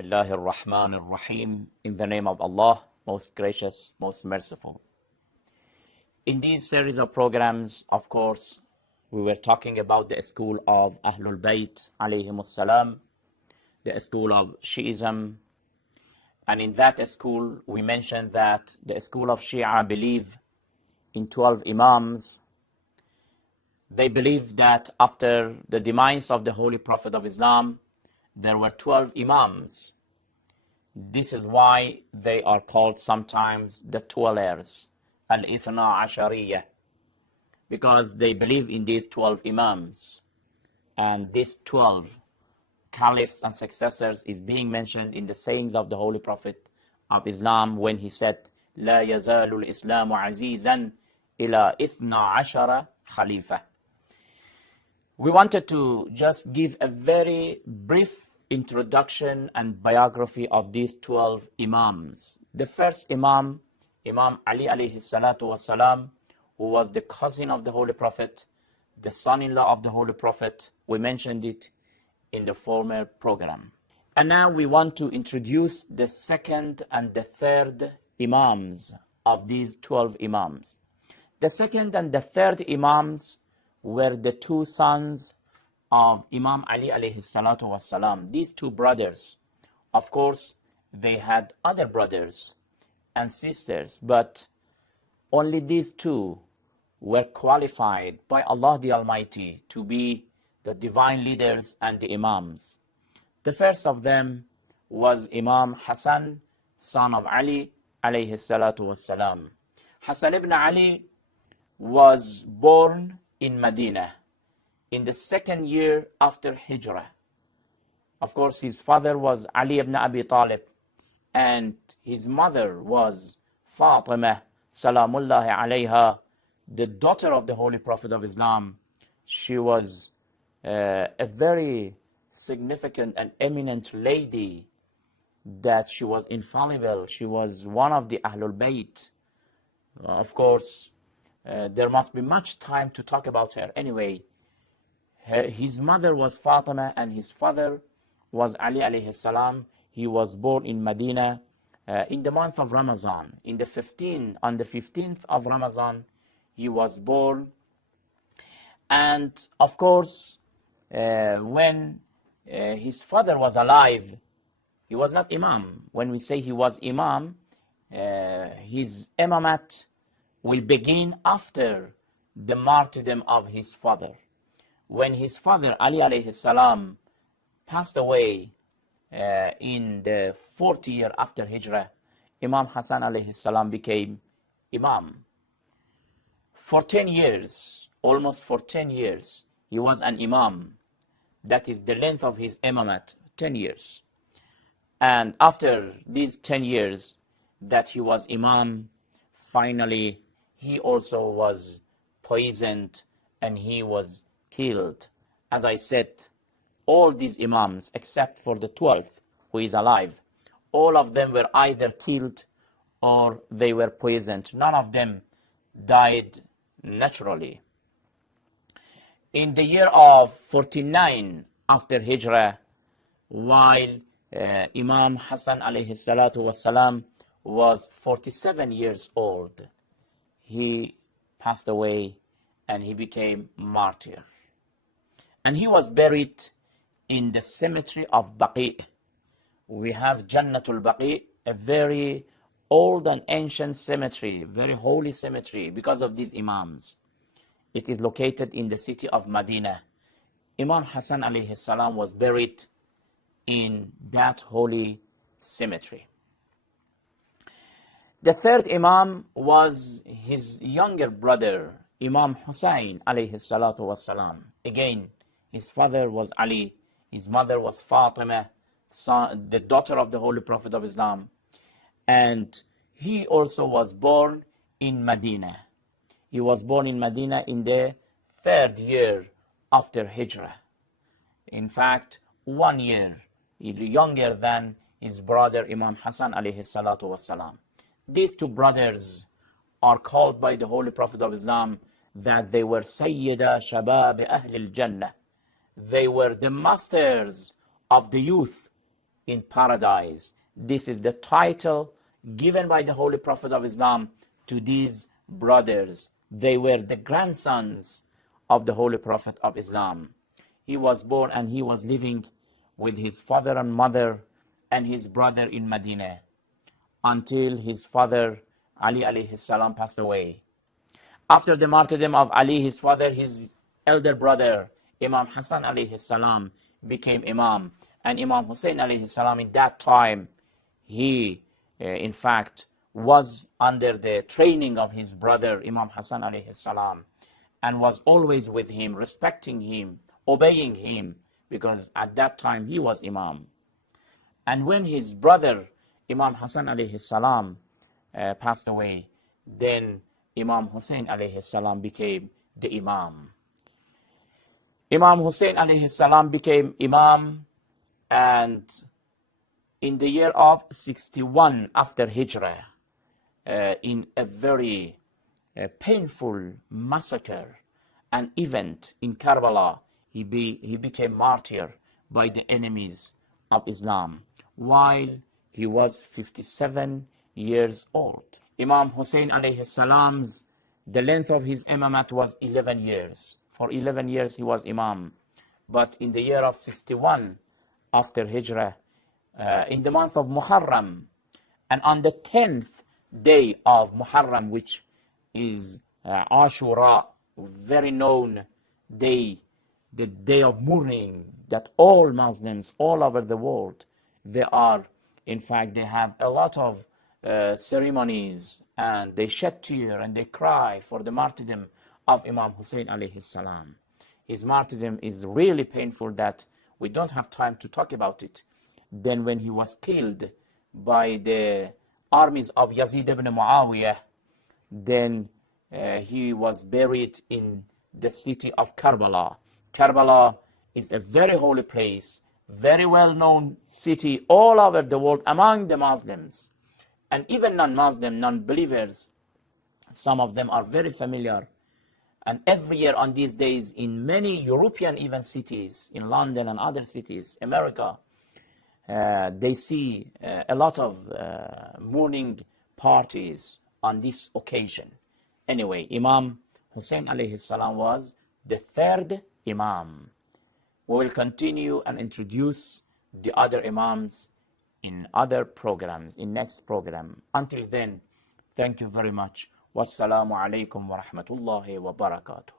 Bismillahir Rahmanir Rahim. In the name of Allah, most gracious, most merciful. In these series of programs, of course, we were talking about the school of Ahlul Bayt alayhimus salam, the school of Shi'ism. And in that school, we mentioned that the school of Shia believe in 12 Imams. They believe that after the demise of the Holy Prophet of Islam, there were 12 Imams. This is why they are called sometimes the Twelvers, Al-Ithna Ashariyah, because they believe in these 12 Imams. And these 12 caliphs and successors is being mentioned in the sayings of the Holy Prophet of Islam when he said, لا يزال الإسلام عزيزا إلى 12 خليفة. We wanted to just give a very brief introduction and biography of these 12 Imams. The first Imam, Imam Ali alayhi salatu wasalam, who was the cousin of the Holy Prophet, the son-in-law of the Holy Prophet. We mentioned it in the former program. And now we want to introduce the second and the third Imams of these 12 Imams. The second and the third Imams were the two sons of Imam Ali alayhi salatu wasalam. These two brothers, of course, they had other brothers and sisters, but only these two were qualified by Allah the Almighty to be the divine leaders and the Imams. The first of them was Imam Hassan, son of Ali alayhi salatu wasalam. Hassan ibn Ali was born in Medina in the second year after Hijrah. Of course, his father was Ali ibn Abi Talib, and his mother was Fatima, salamullahi alayha, the daughter of the Holy Prophet of Islam. She was a very significant and eminent lady, that she was infallible. She was one of the Ahlul Bayt. Of course, there must be much time to talk about her. Anyway, his mother was Fatima and his father was Ali alayhi salam. He was born in Medina in the month of Ramadan. On the 15th of Ramadan, he was born. And of course, when his father was alive, he was not Imam. When we say he was Imam, his imamat will begin after the martyrdom of his father. When his father, Ali alayhi salam, passed away in the 4th year after Hijrah, Imam Hassan alayhi salam became Imam. For 10 years, almost for 10 years, he was an Imam. That is the length of his imamat, 10 years. And after these 10 years that he was Imam, finally he also was poisoned and he was killed. As I said, all these Imams, except for the 12th, who is alive, all of them were either killed or they were poisoned. None of them died naturally. In the year of 49 after Hijrah, while Imam Hassan alayhi salatu wasalam was 47 years old, he passed away and he became martyr. And he was buried in the cemetery of Baqi. We have Jannatul Baqi, a very old and ancient cemetery, very holy cemetery because of these Imams. It is located in the city of Medina. Imam Hassan alayhi salam was buried in that holy cemetery. The third Imam was his younger brother, Imam Hussein alayhi salatu wasalam. Again, his father was Ali, his mother was Fatima, the daughter of the Holy Prophet of Islam. And he also was born in Medina. He was born in Medina in the 3rd year after Hijrah. In fact, 1 year younger than his brother Imam Hassan alayhi salatu wasalam. These two brothers are called by the Holy Prophet of Islam that they were Sayyida Shabab Ahl al-Jannah. They were the masters of the youth in paradise. This is the title given by the Holy Prophet of Islam to these brothers. They were the grandsons of the Holy Prophet of Islam. He was born and he was living with his father and mother and his brother in Medina until his father Ali alayhi salam passed away. After the martyrdom of Ali, his father, his elder brother Imam Hassan alayhi salam became Imam, and Imam Hussein alayhi salam in that time, he in fact was under the training of his brother Imam Hassan alayhi salam, and was always with him, respecting him, obeying him, because at that time he was Imam. And when his brother Imam Hassan alayhi salam passed away, then Imam Hussein alayhi salam became the Imam. Imam Hussein alayhi salam became Imam, and in the year of 61 after Hijrah, in a very painful massacre, an event in Karbala, he became martyr by the enemies of Islam while he was 57 years old. Imam Hussein alayhi salam's, the length of his imamat was 11 years. For 11 years he was Imam. But in the year of 61 after Hijrah, in the month of Muharram, and on the 10th day of Muharram, which is Ashura, very known day, the day of mourning that all Muslims all over the world, they have a lot of ceremonies, and they shed tears and they cry for the martyrdom of Imam Hussein alayhi salam. His martyrdom is really painful that we don't have time to talk about it. Then when he was killed by the armies of Yazid ibn Muawiyah, then he was buried in the city of Karbala. Karbala is a very holy place, very well-known city all over the world among the Muslims. And even non-Muslim, non-believers, some of them are very familiar. And every year on these days, in many European even cities, in London and other cities, America, they see a lot of mourning parties on this occasion. Anyway, Imam Hussein alayhi salam was the third Imam. We will continue and introduce the other Imams in other programs, in next program. Until then, thank you very much. Wassalamu alaikum wa rahmatullahi wa barakatuh.